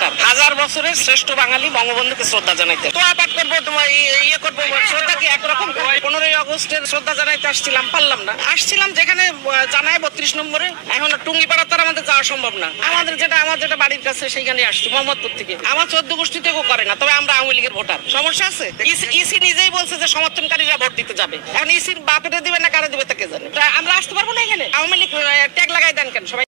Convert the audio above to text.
Voter. 1000 বছরের শ্রেষ্ঠ বাঙালি বঙ্গবন্ধুকে শ্রদ্ধা জানাইতে দোয়া পাঠ করবো, তোমার ইয়ে করবো। শ্রদ্ধা কি একরকম? 15ই আগস্টের শ্রদ্ধা জানাইতে আসছিলাম, পারলাম না। আসছিলাম যেখানে জানায় 32 নম্বরে। এখন টুঙ্গিপাড়া তো আমাদের যাওয়া সম্ভব না। আমার যেটা বাড়ির কাছে সেইখানে আসছি, মোহাম্মদপুর থেকে। আমার 14 গোষ্ঠী থেকেও করে না, তবে আমরা আওয়ামী লীগের ভোটার। সমস্যা আছে? ইসি নিজেই বলছে যে সমর্থনকারীরা ভোট দিতে যাবে। এখন ইসির বাপেরে দিবে না কারে দিবে তাকে জানে। আমরা আসতে পারবো না এখানে। আওয়ামী লীগ ট্যাগ লাগাই দেন কেন সবাই?